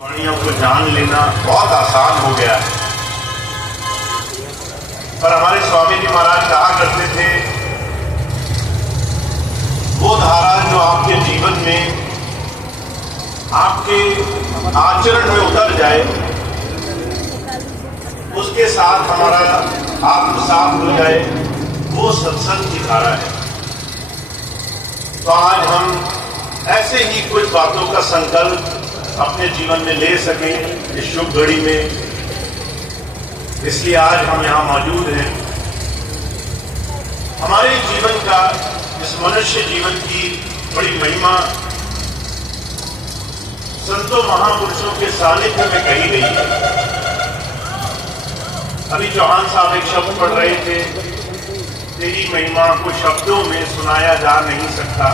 वाणियों को जान लेना बहुत आसान हो गया है, पर हमारे स्वामी जी महाराज कहा करते थे, वो धारा जो आपके जीवन में, आपके आचरण में उतर जाए, उसके साथ हमारा आत्मसात हो जाए, वो सत्संग की धारा है। तो आज हम ऐसे ही कुछ बातों का संकल्प अपने जीवन में ले सके इस शुभ घड़ी में, इसलिए आज हम यहाँ मौजूद हैं। हमारे जीवन का, इस मनुष्य जीवन की बड़ी महिमा संतों महापुरुषों के सानिध्य में कही गई है। अभी चौहान साहब एक शब्द पढ़ रहे थे, तेरी महिमा को शब्दों में सुनाया जा नहीं सकता,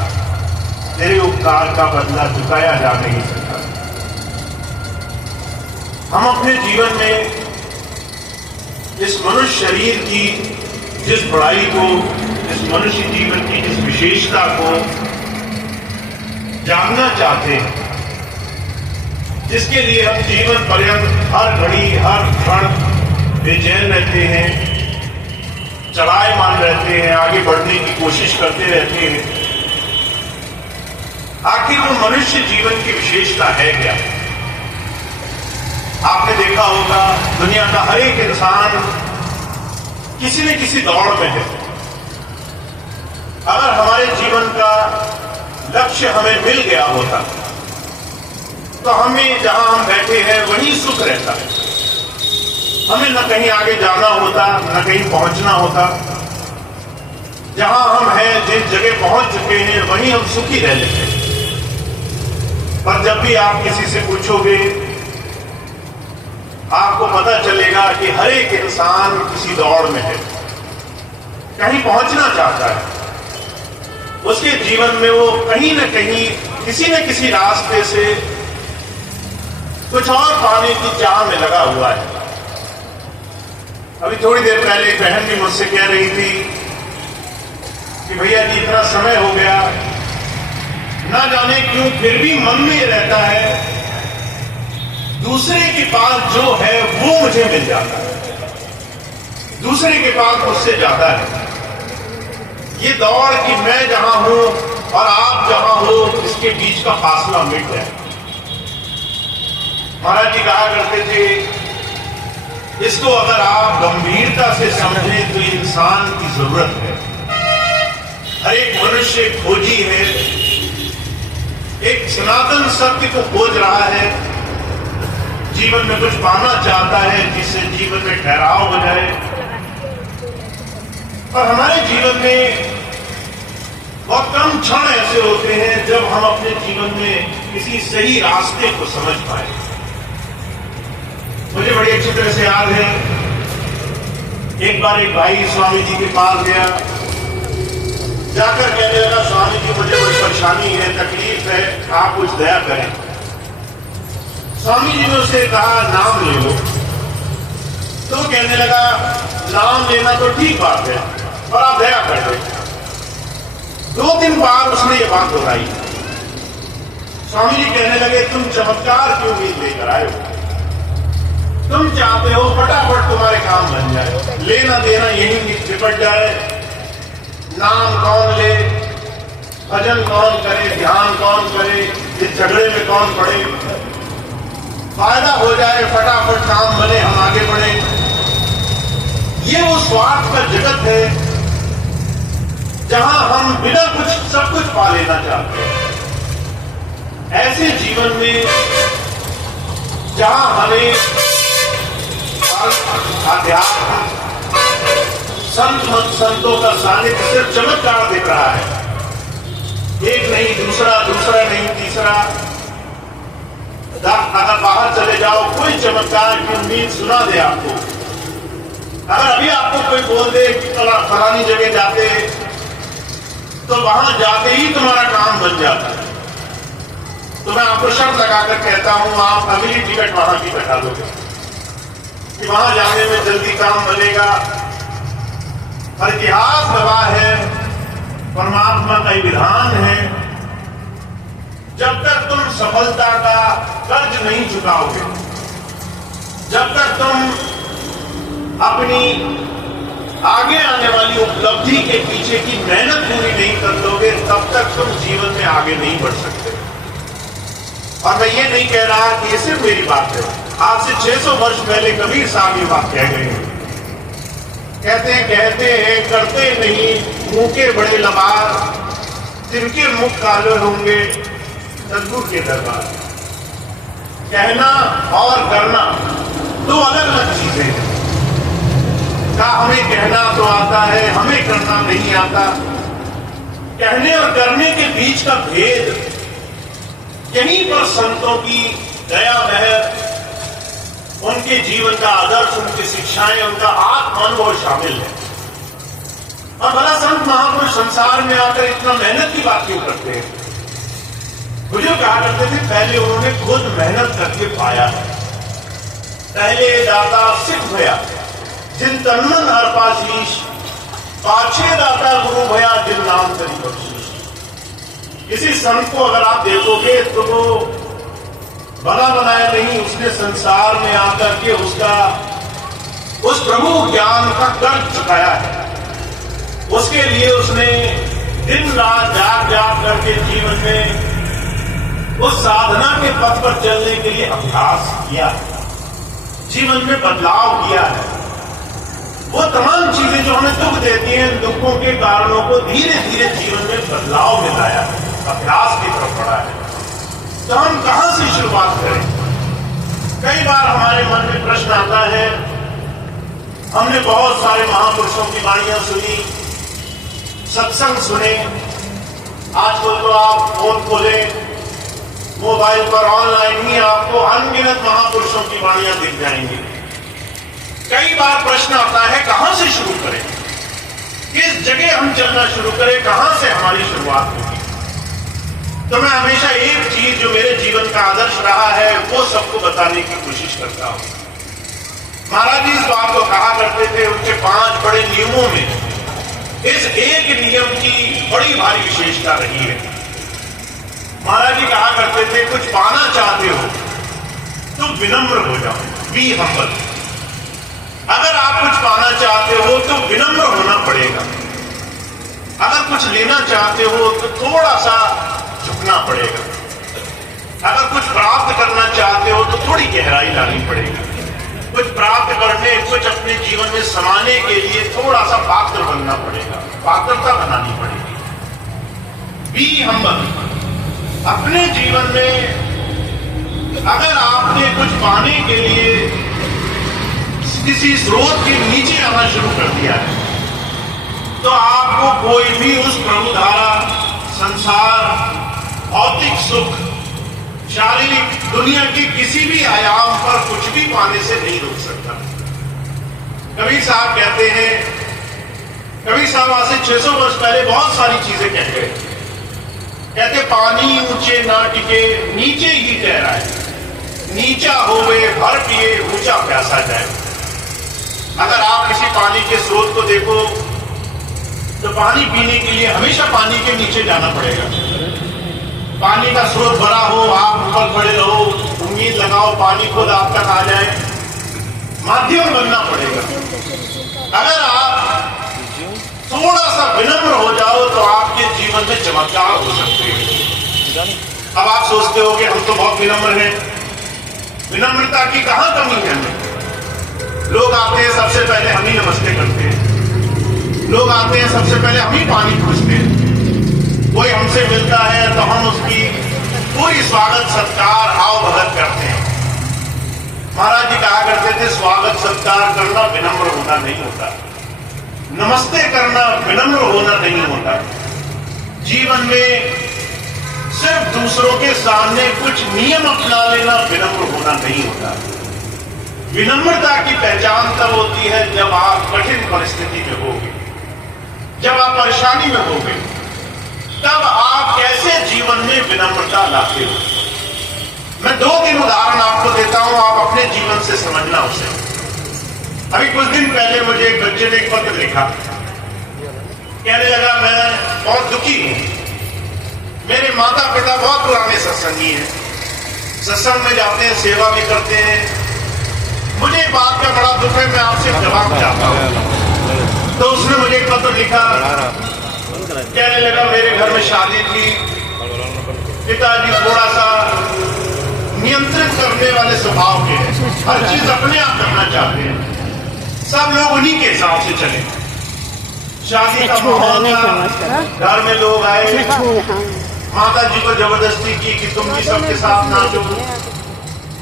तेरे उपकार का बदला चुकाया जा नहीं सकता। हम अपने जीवन में इस मनुष्य शरीर की जिस बड़ाई को, इस मनुष्य जीवन की जिस विशेषता को जानना चाहते हैं, जिसके लिए हम जीवन पर्यंत हर घड़ी हर क्षण बेचैन रहते हैं, चढ़ाएमान रहते हैं, आगे बढ़ने की कोशिश करते रहते हैं, आखिर वो मनुष्य जीवन की विशेषता है क्या? आपने देखा होगा दुनिया का हर एक इंसान किसी न किसी दौड़ में है। अगर हमारे जीवन का लक्ष्य हमें मिल गया होता तो हमें जहां हम बैठे हैं वहीं सुख रहता है। हमें न कहीं आगे जाना होता, न कहीं पहुंचना होता। जहां हम हैं, जिस जगह पहुंच चुके हैं, वहीं हम सुखी रह लेते हैं। पर जब भी आप किसी से पूछोगे, आपको पता चलेगा कि हर एक इंसान किसी दौड़ में है, कहीं पहुंचना चाहता है। उसके जीवन में वो कहीं न कहीं किसी न किसी रास्ते से कुछ और पाने की चाह में लगा हुआ है। अभी थोड़ी देर पहले एक बहन भी मुझसे कह रही थी कि भैया जी इतना समय हो गया, ना जाने क्यों फिर भी मन में ये रहता है दूसरे के पास जो है वो मुझे मिल जाता है, दूसरे के पास मुझसे ज्यादा है। ये दौड़ कि मैं जहां हूं और आप जहां हो, इसके बीच का फासला मिट जाए। महाराज जी कहा करते थे, इसको अगर आप गंभीरता से समझें तो इंसान की जरूरत है। हर एक मनुष्य खोजी है, एक सनातन सत्य को खोज रहा है, जीवन में कुछ पाना चाहता है जिससे जीवन में ठहराव हो जाए। पर हमारे जीवन में बहुत कम क्षण ऐसे होते हैं जब हम अपने जीवन में किसी सही रास्ते को समझ पाए। मुझे बड़ी अच्छी तरह से याद है, एक बार एक भाई स्वामी जी के पास गया, जाकर कहने लगा, स्वामी जी मुझे बड़ी परेशानी है, तकलीफ है, आप कुछ दया करें। स्वामी जी ने उसे कहा, नाम ले लो। तो कहने लगा, नाम लेना तो ठीक बात है, पर आप दया कर दो। 2 दिन बाद उसने ये बात दोहराई। स्वामी जी कहने लगे, तुम चमत्कार की उम्मीद लेकर आए हो, तुम चाहते हो फटाफट तुम्हारे काम बन जाए, लेना देना यही निपट जाए, नाम कौन ले, भजन कौन करे, ध्यान कौन करे, इस झगड़े में कौन पड़े, फायदा हो जाए, फटाफट काम बने, हम आगे बढ़े। ये वो स्वार्थ का जगत है जहां हम बिना कुछ सब कुछ पा लेना चाहते हैं। ऐसे जीवन में जहां हमें अध्यात्म, संतों का सानिध्य सिर्फ चमत्कार दिख रहा है, एक नहीं दूसरा, दूसरा नहीं तीसरा। अगर बाहर चले जाओ, कोई चमत्कार की उम्मीद सुना दे आपको। अगर अभी आपको कोई बोल दे कि फलानी जगह जाते, तो वहां जाते ही तुम्हारा काम बन जाता है। तो मैं आपको शर्त लगाकर कहता हूं, आप अगली टिकट वहां की कटा दोगे कि वहां जाने में जल्दी काम बनेगा। पर इतिहास गवाह है, परमात्मा का विधान है जब तक तुम सफलता का कर्ज नहीं चुकाओगे, जब तक तुम अपनी आगे आने वाली उपलब्धि के पीछे की मेहनत पूरी नहीं कर दोगे, तब तक तुम जीवन में आगे नहीं बढ़ सकते। और मैं ये नहीं कह रहा कि ये सिर्फ मेरी बात है, आज से 600 वर्ष पहले कबीर साहब ये बात कह गए हैं। कहते हैं करते नहीं मुंह के बड़े लबार, तिनके मुख काले होंगे सदगुरु के दरबार। कहना और करना दो अलग अलग चीजें हैं। का हमें कहना तो आता है, हमें करना नहीं आता। कहने और करने के बीच का भेद, यहीं पर संतों की दया महर, उनके जीवन का आदर्श, उनकी शिक्षाएं, उनका आत्मानुभव शामिल है। और भला संत महापुरुष संसार में आकर इतना मेहनत की बात क्यों करते हैं? मुझे कहा करते थे पहले उन्होंने खुद मेहनत करके पाया है। पहले दाता सिख भया जिन तन्मन हर पाशीष, पाछे दाता गुरु भया जिन नाम करी बख्शीश। किसी संत को अगर आप देखोगे तो वो बना बनाया नहीं, उसने संसार में आकर के उस प्रभु ज्ञान का कर्ज चुकाया है। उसके लिए उसने दिन रात जाग जाग करके जीवन में उस साधना के पथ पर चलने के लिए अभ्यास किया है, जीवन में बदलाव किया है। वो तमाम चीजें जो हमें दुख देती हैं, दुखों के कारणों को धीरे धीरे जीवन में बदलाव में लाया है, अभ्यास की तरफ बढ़ा है। तो हम कहां से शुरुआत करें? कई बार हमारे मन में प्रश्न आता है। हमने बहुत सारे महापुरुषों की वाणियां सुनी, सत्संग सुने। आजकल तो आप फोन खोले, मोबाइल पर ऑनलाइन ही आपको अनगिनत महापुरुषों की वाणियां दिख जाएंगी। कई बार प्रश्न आता है कहां से शुरू करें, किस जगह हम चलना शुरू करें, कहां से हमारी शुरुआत होगी? तो मैं हमेशा एक चीज जो मेरे जीवन का आदर्श रहा है वो सबको बताने की कोशिश करता हूं। महाराज जी इस बात को कहा करते थे, उनके 5 बड़े नियमों में इस एक नियम की बड़ी भारी विशेषता रही है। महाराज जी कहा करते थे कुछ पाना चाहते हो तो विनम्र हो जाओ, बी हम्बल। अगर आप कुछ पाना चाहते हो तो विनम्र होना पड़ेगा। अगर कुछ लेना चाहते हो तो थोड़ा सा झुकना पड़ेगा। अगर कुछ प्राप्त करना चाहते हो तो थोड़ी गहराई लानी पड़ेगी। कुछ प्राप्त करने, कुछ अपने जीवन में समाने के लिए थोड़ा सा पात्र बनना पड़ेगा, पात्रता बनानी पड़ेगी। Be humble. अपने जीवन में अगर आपने कुछ पाने के लिए किसी स्रोत के नीचे आना शुरू कर दिया है तो आपको कोई भी उस प्रभुधारा, संसार, भौतिक सुख, शारीरिक दुनिया की किसी भी आयाम पर कुछ भी पाने से नहीं रोक सकता। कबीर साहब कहते हैं, कबीर साहब आज से 600 वर्ष पहले बहुत सारी चीजें कह गए। कहते पानी ऊंचे ना टिके नीचे ही ठहराए, नीचा होवे भर पिए ऊंचा प्यासा जाए। अगर आप किसी पानी के स्रोत को देखो तो पानी पीने के लिए हमेशा पानी के नीचे जाना पड़ेगा। पानी का स्रोत बड़ा हो, आप ऊपर खड़े रहो, उम्मीद लगाओ पानी खुद आप तक आ जाए, माध्यम बनना पड़ेगा। अगर आप थोड़ा सा विनम्र हो जाओ तो आपके जीवन में चमत्कार हो सकते हैं। अब आप सोचते हो कि हम तो बहुत विनम्र हैं, विनम्रता की कहां कमी है हमें? लोग आते हैं सबसे पहले हम ही नमस्ते करते हैं, लोग आते हैं सबसे पहले हम ही पानी पूछते हैं। कोई हमसे मिलता है तो हम उसकी पूरी स्वागत सत्कार आओ भगत करते हैं। महाराज जी कहा करते थे स्वागत सत्कार करना विनम्र होना नहीं होता, नमस्ते करना विनम्र होना नहीं होता। जीवन में सिर्फ दूसरों के सामने कुछ नियम अपना लेना विनम्र होना नहीं होता। विनम्रता की पहचान तब होती है जब आप कठिन परिस्थिति में होगे, जब आप परेशानी में होगे, तब आप कैसे जीवन में विनम्रता लाते हो। मैं 2-3 उदाहरण आपको देता हूं, आप अपने जीवन से समझना उसे। अभी कुछ दिन पहले मुझे एक बच्चे ने एक पत्र लिखा, कहने लगा मैं बहुत दुखी हूं, मेरे माता पिता बहुत पुराने सत्संगी हैं, सत्संग में जाते हैं, सेवा भी करते हैं। मुझे एक बात का बड़ा दुख है, मैं आपसे जवाब चाहता हूं। तो उसने मुझे एक पत्र लिखा, कहने लगा मेरे घर में शादी थी, पिताजी थोड़ा सा नियंत्रित करने वाले स्वभाव के हैं, हर चीज अपने आप करना चाहते हैं, सब लोग उन्हीं के हिसाब से चले। शादी का माहौल था, घर में लोग आए, माता जी को जबरदस्ती की कि तुम भी सबके साथ नाचो।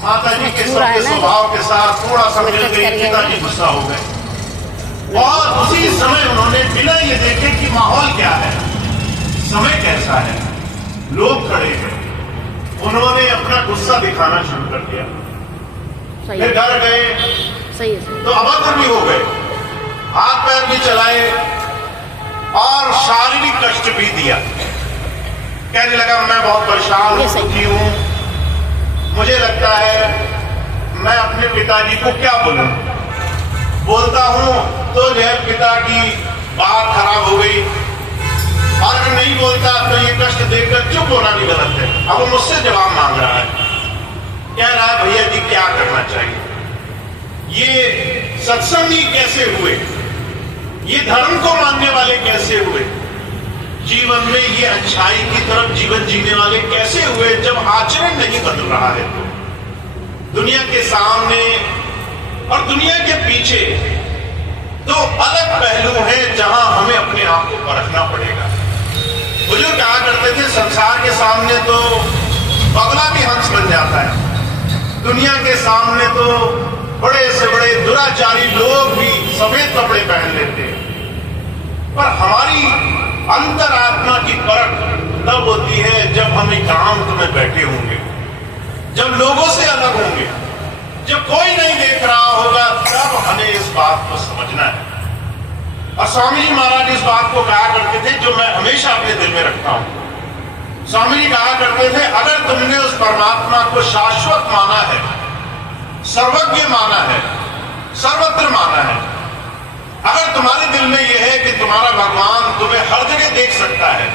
माता जी के सबके स्वभाव के साथ थोड़ा सा मिल गई, पिताजी गुस्सा हो गए और उसी समय उन्होंने बिना ये देखे कि माहौल क्या है, समय कैसा है, लोग खड़े हैं, उन्होंने अपना गुस्सा दिखाना शुरू कर दिया। फिर घर गए तो अभद्र भी हो गए, हाथ पैर भी चलाए और शारीरिक कष्ट भी दिया। कहने लगा मैं बहुत परेशान हो चुकी हूं, मुझे लगता है मैं अपने पिताजी को क्या बोलूं, बोलता हूं तो जो है पिता की बात खराब हो गई, और अगर नहीं बोलता तो ये कष्ट देकर चुप होना भी गलत है। अब वो मुझसे जवाब मांग रहा है, कह रहा है भैया जी क्या करना चाहिए, ये सत्संगी कैसे हुए, ये धर्म को मानने वाले कैसे हुए, जीवन में ये अच्छाई की तरफ जीवन जीने वाले कैसे हुए जब आचरण नहीं बदल रहा है। तो दुनिया के सामने और दुनिया के पीछे दो अलग पहलू हैं जहां हमें अपने आप को परखना पड़ेगा। बुजुर्ग कहा करते थे संसार के सामने तो बगला भी हंस बन जाता है, दुनिया के सामने तो बड़े से बड़े दुराचारी लोग भी सफेद कपड़े पहन लेते हैं, पर हमारी अंतरात्मा की परख तब होती है जब हम एकांत में बैठे होंगे, जब लोगों से अलग होंगे, जब कोई नहीं देख रहा होगा, तब हमें इस बात को समझना है। और स्वामी जी महाराज इस बात को कहा करते थे जो मैं हमेशा अपने दिल में रखता हूं। स्वामी जी कहा करते थे अगर तुमने उस परमात्मा को शाश्वत माना है, सर्वज्ञ माना है, सर्वत्र माना है, अगर तुम्हारे दिल में यह है कि तुम्हारा भगवान तुम्हें हर जगह देख सकता है,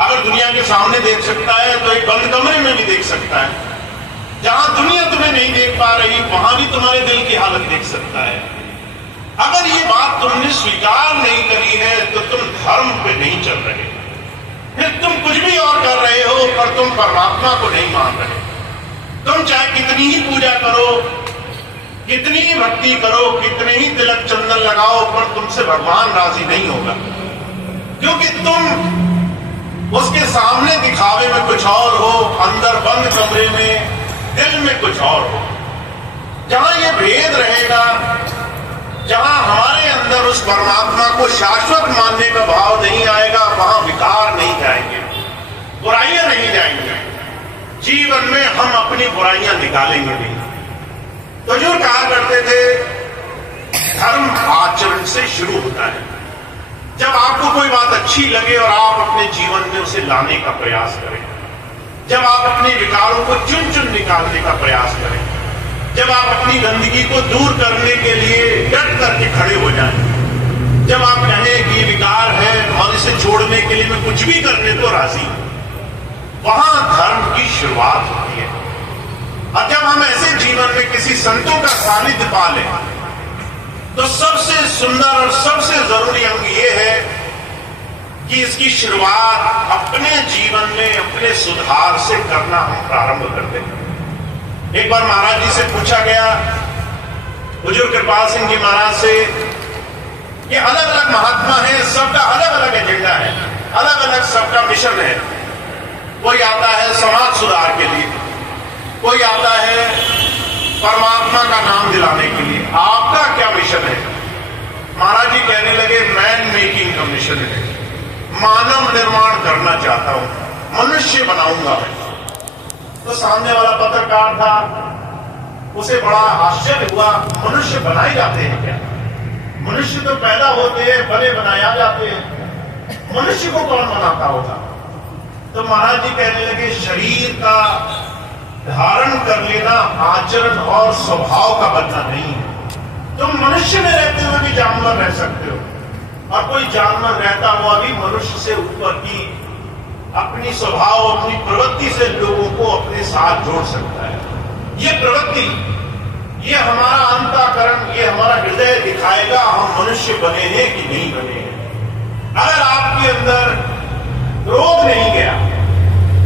अगर दुनिया के सामने देख सकता है तो एक बंद कमरे में भी देख सकता है, जहां दुनिया तुम्हें नहीं देख पा रही वहां भी तुम्हारे दिल की हालत देख सकता है, अगर ये बात तुमने स्वीकार नहीं करी है तो तुम धर्म पे नहीं चल रहे, फिर तुम कुछ भी और कर रहे हो पर तुम परमात्मा को नहीं मान रहे। तुम चाहे कितनी ही पूजा करो, कितनी ही भक्ति करो, कितने ही तिलक चंदन लगाओ, पर तुमसे भगवान राजी नहीं होगा, क्योंकि तुम उसके सामने दिखावे में कुछ और हो, अंदर बंद कमरे में दिल में कुछ और हो। जहां ये भेद रहेगा, जहां हमारे अंदर उस परमात्मा को शाश्वत मानने का भाव नहीं आएगा, वहां विकार नहीं जाएंगे, बुराइयां नहीं जाएंगे, जीवन में हम अपनी बुराइयां निकालेंगे नहीं। तो जो कहा करते थे धर्म आचरण से शुरू होता है। जब आपको कोई बात अच्छी लगे और आप अपने जीवन में उसे लाने का प्रयास करें, जब आप अपने विकारों को चुन चुन निकालने का प्रयास करें, जब आप अपनी गंदगी को दूर करने के लिए डट करके खड़े हो जाएं, जब आप कहें कि ये विकार है और इसे छोड़ने के लिए मैं कुछ भी करने को राजी हूं, वहां धर्म की शुरुआत होती है। और जब हम ऐसे जीवन में किसी संतों का सानिध्य पा लें तो सबसे सुंदर और सबसे जरूरी अंग ये है कि इसकी शुरुआत अपने जीवन में अपने सुधार से करना हम प्रारंभ करते हैं। एक बार महाराज जी से पूछा गया, बुजुर्ग कृपाल सिंह जी महाराज से, ये अलग अलग महात्मा है, सबका अलग अलग एजेंडा है, अलग अलग सबका मिशन है। कोई आता है समाज सुधार के लिए, कोई आता है परमात्मा का नाम दिलाने के लिए, आपका क्या मिशन है? महाराज जी कहने लगे मैन मेकिंग का मिशन है, मानव निर्माण करना चाहता हूं, मनुष्य बनाऊंगा मैं। तो सामने वाला पत्रकार था, उसे बड़ा आश्चर्य हुआ, मनुष्य बनाए जाते हैं क्या? मनुष्य तो पैदा होते हैं, बने बनाया जाते हैं, मनुष्य को कौन बनाता होगा? तो महाराज जी कहने लगे शरीर का धारण कर लेना आचरण और स्वभाव का बनना नहीं है। तुम मनुष्य में रहते हुए भी जानवर रह सकते हो, और कोई जानवर रहता हुआ भी मनुष्य से ऊपर की अपनी स्वभाव, अपनी प्रवृत्ति से लोगों को अपने साथ जोड़ सकता है। ये प्रवृत्ति, ये हमारा अंतःकरण, ये हमारा हृदय दिखाएगा हम मनुष्य बने हैं कि नहीं बने हैं। अगर आपके अंदर क्रोध नहीं गया,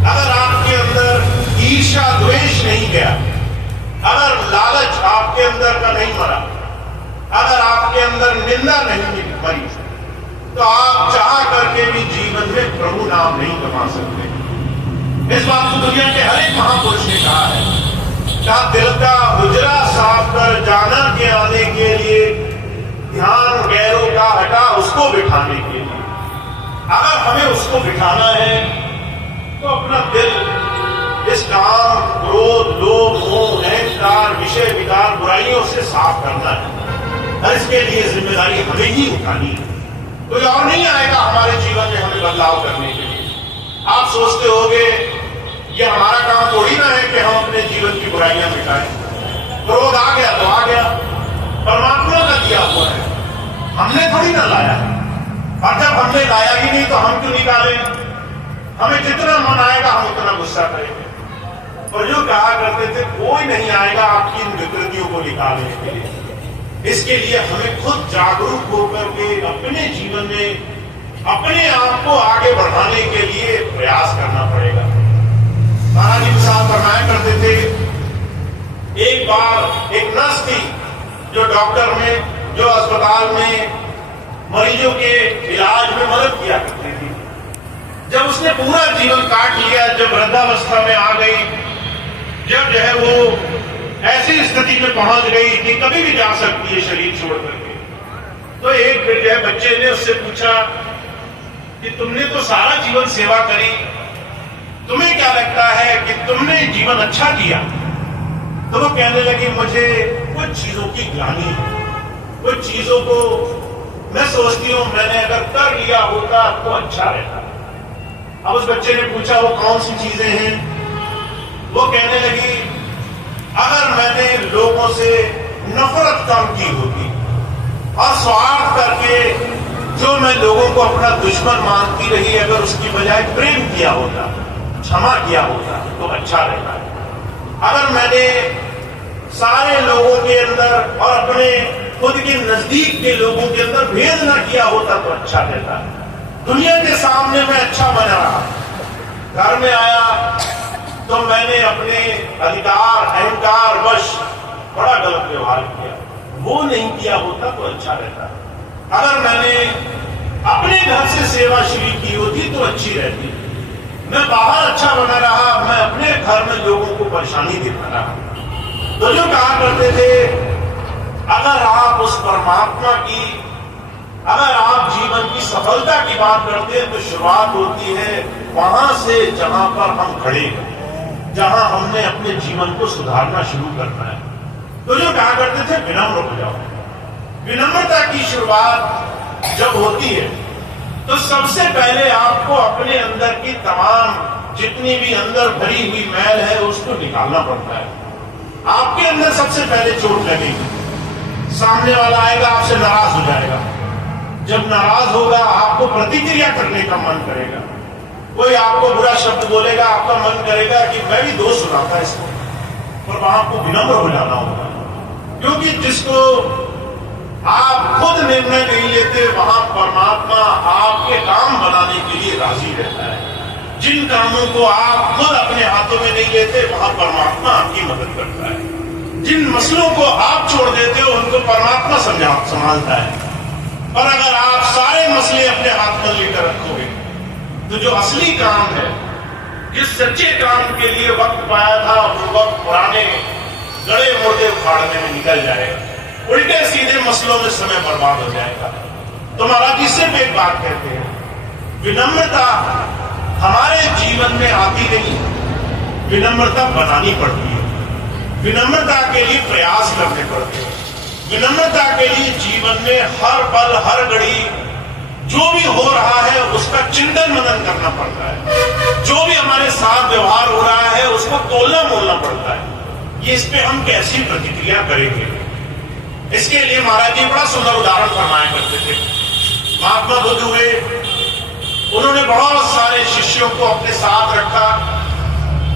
अगर आपके अंदर ईर्ष्या द्वेष नहीं गया, अगर लालच आपके अंदर का नहीं मरा, अगर आपके अंदर निंदा नहीं मरी, तो आप चाह करके भी जीवन में प्रभु नाम नहीं कमा सकते। इस बात को दुनिया के हर एक महापुरुष ने कहा है। क्या दिल का हुजरा साफ कर जाना के आने के लिए, ध्यान गैरों का हटा उसको बिठाने के लिए। अगर हमें उसको बिठाना है तो अपना दिल इस काम, क्रोध, लोभ, मोह, अहंकार, विषय विकार, बुराइयों से साफ करना है। और इसके लिए जिम्मेदारी हमें ही उठानी है। कोई और नहीं आएगा हमारे जीवन में हमें बदलाव करने के लिए। आप सोचते होंगे ये हमारा काम थोड़ी ना है कि हम अपने जीवन की बुराइयां मिटाएं। क्रोध आ गया तो आ गया, परमात्मा का दिया हुआ है, हमने थोड़ी ना लाया है। और जब हमने लाया ही नहीं तो हम क्यों निकालें? हमें जितना मन आएगा हम उतना गुस्सा करेंगे। और जो कहा करते थे कोई नहीं आएगा आपकी इन विकृतियों को निकालने के लिए। इसके लिए हमें खुद जागरूक होकर के अपने जीवन में अपने आप को आगे बढ़ाने के लिए प्रयास करना पड़ेगा। महाराज जी साहब फरमाया करते थे, एक बार एक नर्स थी जो डॉक्टर में, जो अस्पताल में मरीजों के इलाज में मदद किया करती थी। जब उसने पूरा जीवन काट लिया, जब वृद्धावस्था में आ गई, जब जो है वो ऐसी स्थिति में पहुंच गई कि कभी भी जा सकती है शरीर छोड़ करके, तो एक जो है बच्चे ने उससे पूछा कि तुमने तो सारा जीवन सेवा करी, तुम्हें क्या लगता है कि तुमने जीवन अच्छा किया? तो वो कहने लगी, मुझे कुछ चीजों की ग्लानि है, कुछ चीजों को मैं सोचती हूं मैंने अगर कर लिया होता तो अच्छा रहता। अब उस बच्चे ने पूछा वो कौन सी चीजें हैं? वो कहने लगी, अगर मैंने लोगों से नफरत कम की होती और स्वार्थ करके जो मैं लोगों को अपना दुश्मन मानती रही, अगर उसकी बजाय प्रेम किया होता, क्षमा किया होता तो अच्छा रहता। अगर मैंने सारे लोगों के अंदर और अपने खुद के नजदीक के लोगों के अंदर भेद न किया होता तो अच्छा रहता। दुनिया के सामने मैं अच्छा बना रहा, घर में आया तो मैंने अपने अधिकार, अहंकार वश बड़ा गलत व्यवहार किया, वो नहीं किया होता तो अच्छा रहता। अगर मैंने अपने घर से सेवा शुरू की होती तो अच्छी रहती। मैं बाहर अच्छा बना रहा, मैं अपने घर में लोगों को परेशानी देता रहा। तो जो कहा करते थे, अगर आप उस परमात्मा की, अगर आप जीवन की सफलता की बात करते हैं तो शुरुआत होती है वहां से जहां पर हम खड़े हैं, जहां हमने अपने जीवन को सुधारना शुरू करना है। तो जो कहा करते थे विनम्र हो जाओ। विनम्रता की शुरुआत जब होती है तो सबसे पहले आपको अपने अंदर की तमाम जितनी भी अंदर भरी हुई मैल है उसको निकालना पड़ता है। आपके अंदर सबसे पहले चोट लगेगी, सामने वाला आएगा आपसे नाराज हो जाएगा। जब नाराज होगा आपको प्रतिक्रिया करने का मन करेगा, कोई आपको बुरा शब्द बोलेगा, आपका मन करेगा कि मैं भी दोष सुनाता इसको, पर वहां आपको विनम्र हो जाना होगा। क्योंकि जिसको आप खुद निर्णय नहीं लेते वहां परमात्मा आपके काम बनाने के लिए राजी रहता है। जिन कामों को आप खुद अपने हाथों में नहीं लेते वहां परमात्मा आपकी मदद करता है। जिन मसलों को आप छोड़ देते हो उनको परमात्मा संभालता है। और अगर आप सारे मसले अपने हाथ में लेकर रखोगे तो जो असली काम है, जिस सच्चे काम के लिए वक्त पाया था वो वक्त पुराने गड़े मुर्दे उखाड़ने में निकल जाएगा, उल्टे सीधे मसलों में समय बर्बाद हो जाएगा। तो महाराज जी सिर्फ एक बात कहते हैं, विनम्रता हमारे जीवन में आती नहीं, विनम्रता बनानी पड़ती है। विनम्रता के लिए प्रयास करने पड़ते हैं। विनम्रता के लिए जीवन में हर पल हर घड़ी जो भी हो रहा है उसका चिंतन मनन करना पड़ता है। जो भी हमारे साथ व्यवहार हो रहा है उसको तोलना मोलना पड़ता है। ये इस पे हम कैसी प्रतिक्रिया करेंगे, इसके लिए महाराज जी बड़ा सुंदर उदाहरण फरमाया करते थे। महात्मा बुद्ध हुए, उन्होंने बहुत सारे शिष्यों को अपने साथ रखा,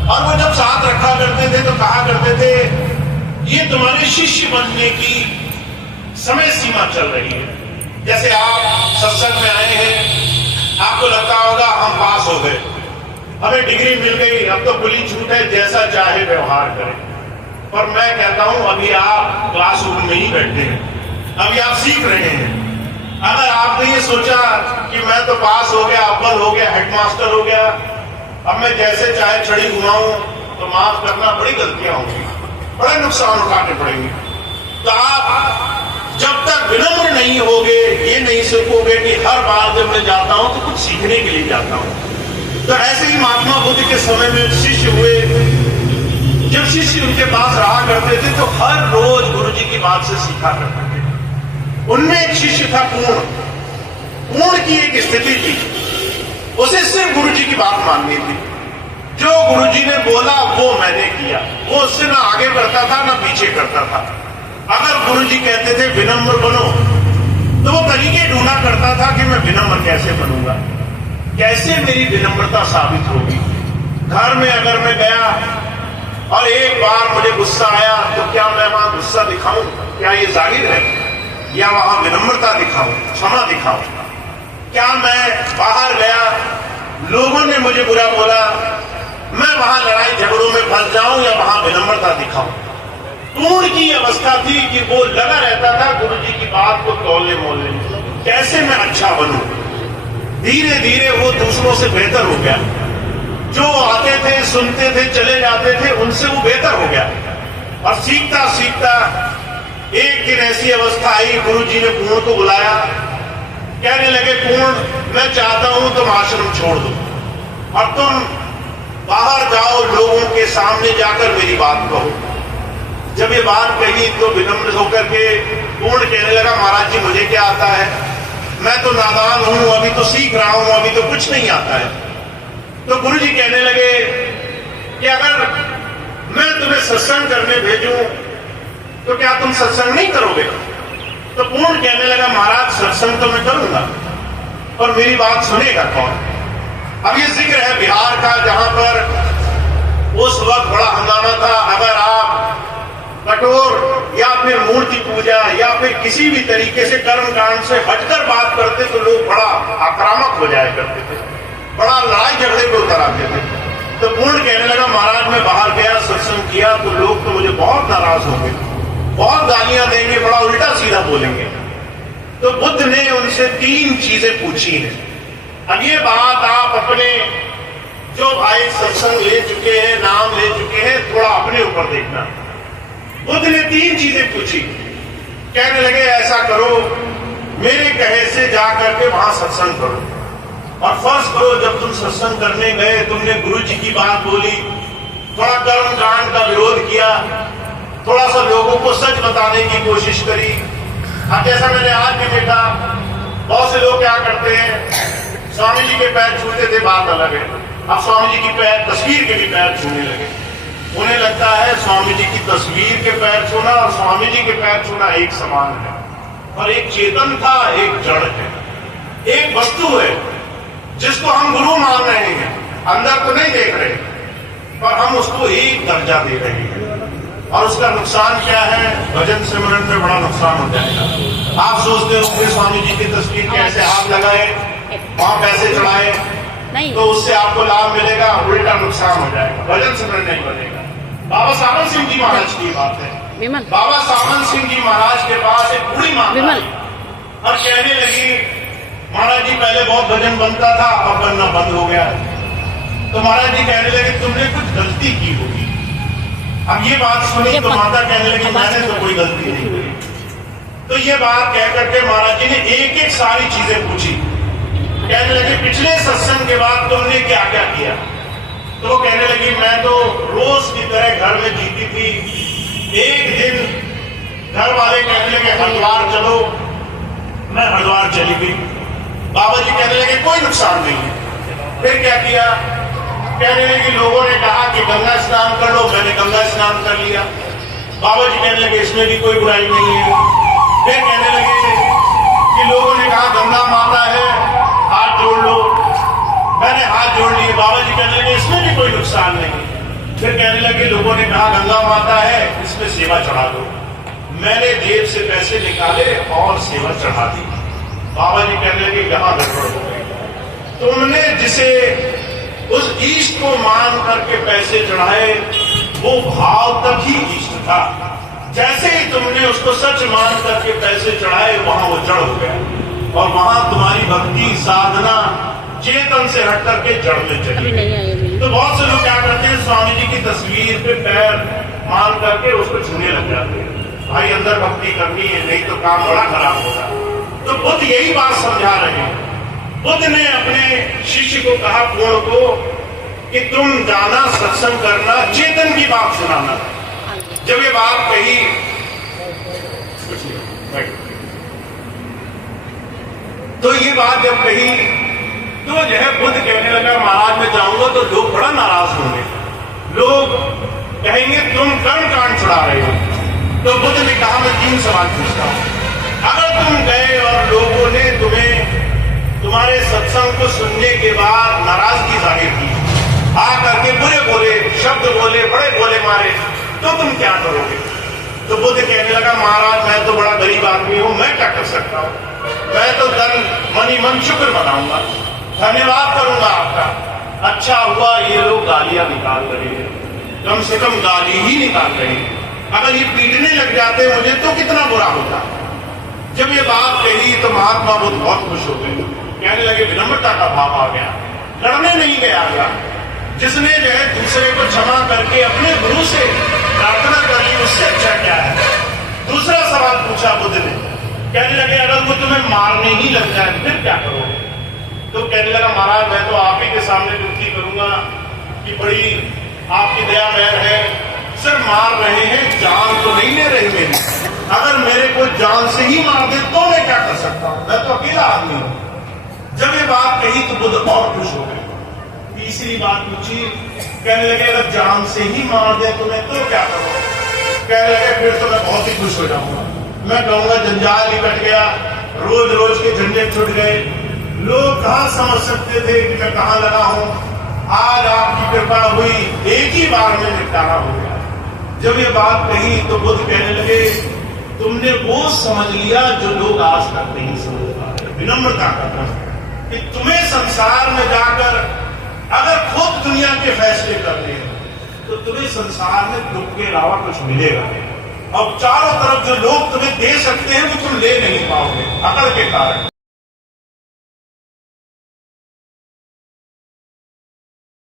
और वो जब साथ रखा करते थे तो कहा करते थे, ये तुम्हारे शिष्य बनने की समय सीमा चल रही है। जैसे आप सत्संग में आए हैं, आपको लगता होगा हम पास हो गए, हमें डिग्री मिल गई, अब तो खुली छूट है, जैसा चाहे व्यवहार करें। पर मैं कहता हूं अभी आप क्लासरूम में ही बैठे हैं, अभी आप सीख रहे हैं। अगर आपने ये सोचा कि मैं तो पास हो गया, अव्वल हो गया, हेडमास्टर हो गया, अब मैं जैसे चाहे छड़ी घुमाऊं, तो माफ करना बड़ी गलतियां होंगी, बड़े नुकसान उठाने पड़ेंगे। तो आप जब तक विनम्र नहीं होगे, ये नहीं सीखोगे कि हर बार जब मैं जाता हूं तो कुछ सीखने के लिए जाता हूं। तो ऐसे ही महात्मा बुद्ध के समय में शिष्य हुए, जब शिष्य उनके पास रहा करते थे तो हर रोज गुरु जी की बात से सीखा करते थे। उनमें एक शिष्य था पूर्ण की एक स्थिति थी, उसे सिर्फ गुरु जी की बात माननी थी। जो गुरु जी ने बोला वो मैंने किया, वो उससे ना आगे बढ़ता था ना पीछे करता था। अगर गुरु जी कहते थे विनम्र बनो, तो वो तरीके ढूंढा करता था कि मैं विनम्र कैसे बनूंगा, कैसे मेरी विनम्रता साबित होगी। घर में अगर मैं गया और एक बार मुझे गुस्सा आया, तो क्या मैं वहां गुस्सा दिखाऊं, क्या ये जाहिर है, या वहां विनम्रता दिखाऊं, क्षमा दिखाऊं? क्या मैं बाहर गया, लोगों ने मुझे बुरा बोला, मैं वहां लड़ाई झगड़ों में फंस जाऊं या वहां विनम्रता दिखाऊं? पूर्ण की अवस्था थी कि वो लगा रहता था गुरु जी की बात को तोलने मोलने में, कैसे मैं अच्छा बनूं। धीरे धीरे वो दूसरों से बेहतर हो गया, जो आते थे सुनते थे चले जाते थे उनसे वो बेहतर हो गया। और सीखता सीखता एक दिन ऐसी अवस्था आई, गुरु जी ने पूर्ण को बुलाया, कहने लगे पूर्ण मैं चाहता हूं तुम आश्रम छोड़ दो और तुम बाहर जाओ, लोगों के सामने जाकर मेरी बात कहो। जब ये बात कही तो विनम्र होकर के पूर्ण कहने लगा, महाराज जी मुझे क्या आता है, मैं तो नादान हूं, अभी तो सीख रहा हूं, अभी तो कुछ नहीं आता है। तो गुरु जी कहने लगे कि अगर मैं तुम्हें सत्संग करने भेजूं तो क्या तुम सत्संग नहीं करोगे? तो पूर्ण कहने लगा, महाराज सत्संग तो मैं करूंगा, पर मेरी बात सुनेगा कौन? अब ये जिक्र है बिहार का, जहां पर उस वक्त बड़ा हंगामा था। अगर आप कठोर या फिर मूर्ति पूजा या फिर किसी भी तरीके से कर्म कांड से हटकर बात करते तो लोग बड़ा आक्रामक हो जाया करते थे, बड़ा लड़ाई झगड़े पे उतर आते थे। तो पूर्ण कहने लगा, महाराज मैं बाहर गया, सत्संग किया तो लोग तो मुझे बहुत नाराज होंगे, बहुत गालियां देंगे, बड़ा उल्टा सीधा बोलेंगे। तो बुद्ध ने उनसे 3 चीजें पूछी हैं। अब ये बात आप अपने जो भाई सत्संग ले चुके हैं, नाम ले चुके हैं, थोड़ा अपने ऊपर देखना। बुद्ध ने 3 चीजें पूछी, कहने लगे ऐसा करो, मेरे कहे से जाकर के वहां सत्संग करो, और फर्ज करो जब तुम सत्संग करने गए तुमने गुरु जी की बात बोली, थोड़ा कर्म कांड का विरोध किया, थोड़ा सा लोगों को सच बताने की कोशिश करी। अब जैसा मैंने आज भी देखा, बहुत से लोग क्या करते हैं, स्वामी जी के पैर छूते थे, बात अलग है, अब स्वामी जी की पैर तस्वीर के भी पैर छूने लगे। उन्हें लगता है स्वामी जी की तस्वीर के पैर छूना और स्वामी जी के पैर छूना एक समान है, और एक चेतन था, एक जड़ है, एक वस्तु है जिसको हम गुरु मान रहे हैं, अंदर तो नहीं देख रहे, पर हम उसको एक दर्जा दे रहे हैं। और उसका नुकसान क्या है? भजन सिमरन में बड़ा नुकसान हो जाएगा। आप सोचते हो स्वामी जी की तस्वीर कैसे हाथ लगाए, वहां पैसे चढ़ाए, तो उससे आपको लाभ मिलेगा, उल्टा नुकसान हो जाएगा, भजन सिमरन नहीं बनेगा। बाबा सावन सिंह जी महाराज की बात है। बाबा सावन सिंह जी महाराज के पास एक बूढ़ी माँ आई और कहने लगी, महाराज जी पहले बहुत भजन बनता था, अब बनना बंद हो गया। तो महाराज जी कहने लगे तुमने कुछ गलती की होगी। अब ये बात सुनी तो माता कहने लगी मैंने तो कोई गलती नहीं की। तो ये बात कह करके महाराज जी ने एक एक सारी चीजें पूछी। कहने लगे पिछले सत्संग के बाद तुमने क्या क्या किया? तो वो कहने लगी मैं तो रोज की तरह घर में जीती थी। एक दिन घर वाले कहने लगे हरिद्वार चलो, मैं हरिद्वार चली गई। बाबा जी कहने लगे कोई नुकसान नहीं है। फिर क्या किया? कहने लगे लोगों ने कहा कि गंगा स्नान कर लो, मैंने गंगा स्नान कर लिया। बाबा जी कहने लगे इसमें भी कोई बुराई नहीं है। फिर कहने लगे कि लोगों ने कहा गंगा माता है, हाथ जोड़ लो, मैंने हाथ जोड़ लिए। बाबा जी कहने लगे इसमें भी कोई नुकसान नहीं। फिर कहने लगे लोगों ने कहा गंगा माता है, इसमें सेवा चढ़ा दो। मैंने जेब से पैसे निकाले और सेवा चढ़ा दी। बाबा जी कहने लगे यहां गड़बड़ हो गई। तुमने जिसे उस ईष्ट को मान करके पैसे चढ़ाए वो भाव तक ही ईष्ट था। जैसे ही तुमने उसको सच मान करके पैसे चढ़ाए वहां वो जड़ हो गया और वहां तुम्हारी भक्ति साधना चेतन से हट करके जड़ में चली गई। तो बहुत से लोग क्या करते हैं, स्वामी जी की तस्वीर पे पैर मान करके उसको छूने लग जाते हैं। भाई अंदर भक्ति करनी है, नहीं तो काम बड़ा खराब होगा। तो बुद्ध यही बात समझा रहे हैं। बुद्ध ने अपने शिष्य को कहा, पूर्ण को, कि तुम जाना सत्संग करना, चेतन की बात सुनाना। जब ये बात कही तो ये बात जब कही तो जो है बुद्ध कहने लगा महाराज मैं जाऊंगा तो लोग बड़ा नाराज होंगे, लोग कहेंगे तुम कर्म कांड छुड़ा रहे हो। तो बुद्ध ने कहा मैं 3 सवाल पूछता हूं। अगर तुम गए और लोगों ने तुम्हें तुम्हारे सत्संग को सुनने के बाद नाराजगी जाहिर की, आ करके बुरे बोले शब्द बोले, बड़े बोले मारे, तो तुम क्या करोगे? तो बुद्ध कहने लगा महाराज मैं तो बड़ा गरीब आदमी हूं, मैं क्या कर सकता हूं? मैं तो मनी मन शुक्र मनाऊंगा, धन्यवाद करूंगा आपका। अच्छा हुआ ये लोग गालियां निकाल रहे हैं, कम से कम गाली ही निकाल रहे हैं। अगर ये पीटने लग जाते मुझे तो कितना बुरा होता। जब ये बात कही तो महात्मा बुद्ध बहुत खुश हो गए। कहने लगे विनम्रता का भाव आ गया, लड़ने नहीं गया। जिसने जो है दूसरे को क्षमा करके अपने गुरु से प्रार्थना कर ली उससे अच्छा क्या है। दूसरा सवाल पूछा बुद्ध ने। कहने लगे अगर वो तुम्हें मारने ही लग जाए फिर क्या करोगे? तो कहने लगा महाराज मैं तो आप ही के सामने विनती करूंगा कि बड़ी आपकी दया मेहर है, सर मार रहे हैं, जान तो नहीं ले रहे मेरी। अगर मेरे को जान से ही मार दे तो मैं क्या कर सकता हूं, मैं तो अकेला आदमी हूं। जब ये बात कही तो बुद्ध और खुश हो गए। तीसरी बात पूछी, कहने लगे अगर जान से ही मार दे तुम्हें तो क्या करोगे? कहने लगे फिर तो मैं बहुत ही खुश हो जाऊंगा। मैं कहूंगा जंजाल निकट गया, रोज रोज के झंझट छुट गए। लोग कहां समझ सकते थे कि मैं कहां लगा हूं। आज आपकी कृपा हुई, एक ही बार में निपटारा हो गया। जब ये बात कही तो बुद्ध कहने लगे तुमने वो समझ लिया जो लोग आज तक नहीं समझ पा रहे। विनम्रता का कि तुम्हें संसार में जाकर अगर खुद दुनिया के फैसले करने हैं तो तुम्हें संसार में दुख के अलावा कुछ मिलेगा नहीं। और चारों तरफ जो लोग तुम्हें दे सकते हैं वो तुम ले नहीं पाओगे अकड़ के कारण।